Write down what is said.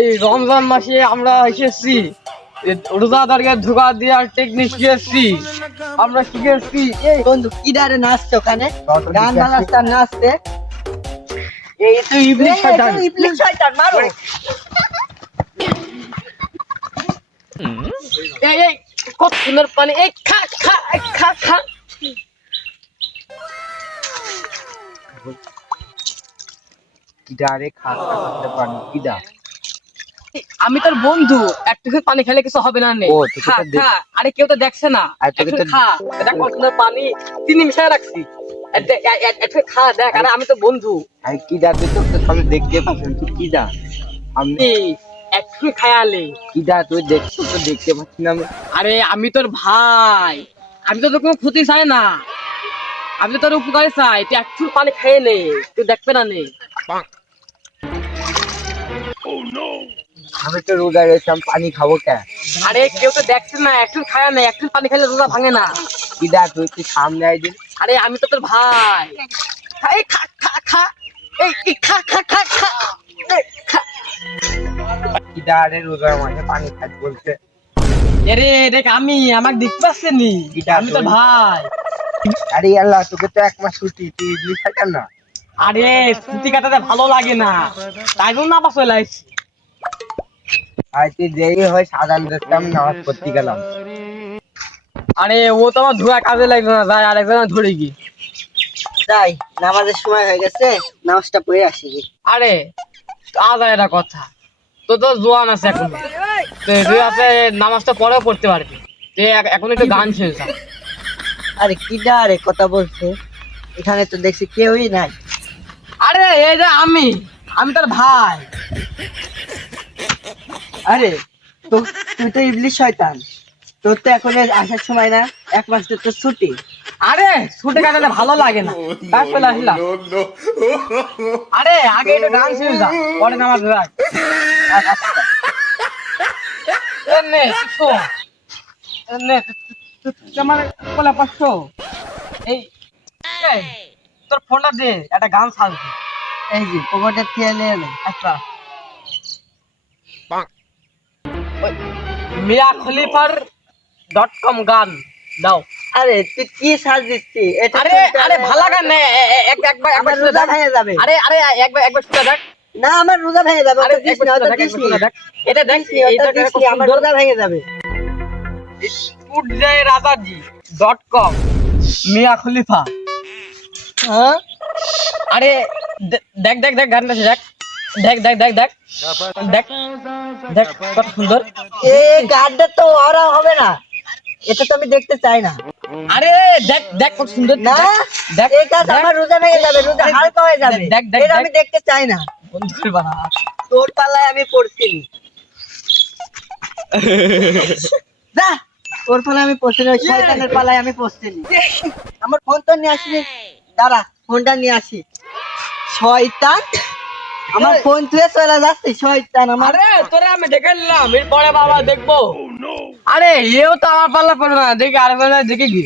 এই রমজান মাসে আমরা এসেছি রোজাদারকে ধোকা দেওয়ার টেকনিক শিখেছি। আমরা শিখেছি। এই বন্ধু কি ডারে নাচছে ওখানে? গান বাজছে আর নাচছে। এই তো ইবলিশ শয়তান। ইবলিশ শয়তান মারো। এই কত সুন্দর পানি। এই খা খা খা খা। কিডারে খাতে পানি কিডা? আমি তোর বন্ধু, একটু পানি খেলে কিছু হবে না নে। ও, তোকে খা তো খা। আরে কেউ তো দেখছে না। আর তোকে একটু তো- খা। এটা কত সুন্দর পানি, চিনি মিশায় রাখছি। একটু খা দেখ। আরে আমি তো বন্ধু। আর কিডা তুই তো সবাই দেখতে পাচ্ছেন তুই কিডা? আমি এই একটু খায়ালে। কিডা তুই দেখছো তো দেখতে পাচ্ছি না আমি। আরে আমি তোর ভাই, আমি তো তোর কোনো ক্ষতি চাই না, আমি তো তোর উপকারে চাই। তুই একটু পানি খেয়ে নে, তুই দেখবে না নে। আমি তো রোজা রয়েছি, আমি পানি খাবো কে? আরে কেউ তো দেখছে না, একটু খায় না, একটু পানি খেলে রোজা ভাঙে না। কিডা তুই তুই সামনে আই দিন। আরে আমি তো তোর ভাই। এই খা খা খা। এই খা খা খা খা। এই খা। কিডা আরে রোজার মাঝে পানি খাই বলছে। আরে দেখ আমি, আমাকে দেখতে পাচ্ছেন নি? আমি তোর ভাই। আরে আল্লাহ তোকে তো এক মাস ছুটি, তুই ইডলি খাইতাম না? আরে ছুটি কাটাতে ভালো লাগে না, তাই জন্য আবার চলে আসছি। আর তুই দেরি হয় সাধারণ দেখতাম নামাজ পড়তে গেলাম। আরে ও তো আমার ধোয়া কাজে লাগবে না, যাই আরেকজন ধরে গিয়ে। তাই নামাজের সময় হয়ে গেছে, নামাজটা পড়ে আসি। আরে আজ আর একটা কথা, তো তো জোয়ান আছে এখন, তুই আছে নামাজটা পরেও পড়তে পারবি। তুই এখন একটু গান শুনছ। আরে কিডা আরে কথা বলছে? এখানে তো দেখছি কেউই নাই। আরে এই যে আমি তোর ভাই। আরে তো তুই তো ইবলিশ শয়তান, তোর তো এখন আসার সময় না, এক মাস তো তোর ছুটি। আরে ছুটে কাটাতে ভালো লাগে না, তাই চলে আসলাম। আরে আগে একটু গান শুনে যা, পরে নামাজ রাখ। নে শোন, নে তুই আমার কোলা পাচ্ছ। এই এই, তোর ফোনটা দে, একটা গান ছাড়বি। এই যে পকেটে খেয়ে এলে। আচ্ছা, মিয়া খলিফার .com গান দাও। আরে তুই কি সাজ দিচ্ছি? এটা আরে আরে ভালো গান নে, একবার আমার শুনে রোজা দেখ। ভেঙে যাবে। আরে আরে একবার শুনে দেখ। না আমার রোজা ভেঙে যাবে। আরে ওটা দিস না, একবার ওটা শুনে দেখ, দিস একবার শুনে না। দেখ। এটা দেখ, ওটা এটা দিস খুব না, আমার সুন্দর। রোজা ভেঙে যাবে। sputjayrazaji.com মিয়া খলিফা। হ্যাঁ আরে দেখ দেখ দেখ গানটা দেখ, দেখ দেখ দেখ দেখ দেখ দেখ কত সুন্দর। এই গানটা তো ওরা হবে না, এটা তো আমি দেখতে চাই না। আরে দেখ দেখ কত সুন্দর। না দেখ এই কাজ আমার রোজা ভেঙে যাবে, রোজা হালকা হয়ে যাবে। দেখ, দেখ, এটা দেখ। আমি দেখতে চাই না। বন্ধুর বানা। তোর পাল্লায় আমি পড়ছি নি। যা, তোর পাল্লায় আমি পড়ছি না, ওই শয়তানের পাল্লায় আমি পড়ছি নি। আমার ফোন তো নিয়ে আসবি, দাঁড়া ফোনটা নিয়ে আসি। শয়তান আমার ফোন তুই চলে যাচ্ছে, শয়তান আমার। আরে তোরে আমি দেখে নিলাম, এরপরে বাবা দেখবো। আরে এও তো আমার পাল্লা পড়ে না, দেখি আরেকজনের দেখে কি।